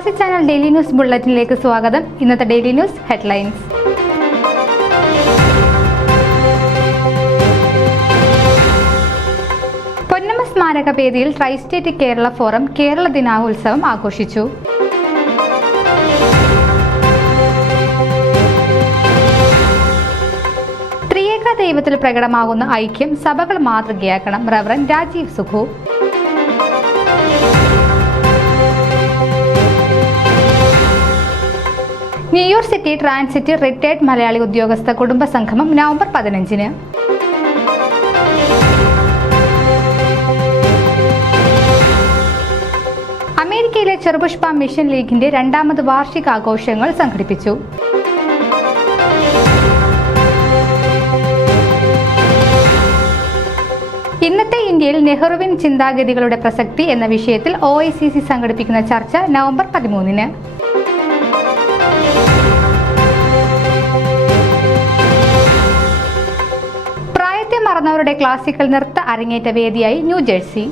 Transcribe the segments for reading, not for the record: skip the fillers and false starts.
പ്രവാസി channel daily news ബുള്ളറ്റിനിലേക്ക് സ്വാഗതം. ഇന്നത്തെ ഡെയിലി ന്യൂസ് ഹെഡ്ലൈൻസ്. പൊന്നമ്മ സ്മാരക വേദിയിൽ ട്രൈസ്റ്റേറ്റ് കേരള ഫോറം കേരള ദിനാഘോത്സവം ആഘോഷിച്ചു. ത്രിയേക ദൈവത്തിൽ പ്രകടമാകുന്ന ഐക്യം സഭകൾ മാതൃകയാക്കണം. Reverend Rajeev Sukhu. New York city transit retired Malayali ഉദ്യോഗസ്ഥ കുടുംബ സംഗമം നവംബർ 15-ന്. അമേരിക്കയിലെ ചെറുപുഷ്പ മിഷൻ ലീഗിന്റെ 2ാമത് വാർഷികാഘോഷങ്ങൾ സംഘടിപ്പിച്ചു. ഇന്നത്തെ ഇന്ത്യയിൽ നെഹ്റുവിൻ ചിന്താഗതികളുടെ പ്രസക്തി എന്ന വിഷയത്തിൽ OICC സംഘടിപ്പിക്കുന്ന ചർച്ച നവംബർ 13-ന്. പ്രായത്തെ മറന്നവരുടെ ക്ലാസിക്കൽ നൃത്ത അരങ്ങേറ്റ വേദിയായി New Jersey.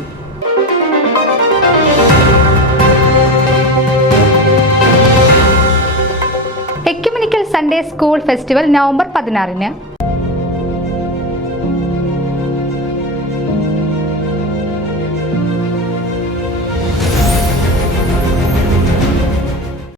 Ecumenical Sunday school festival November 16-ന്.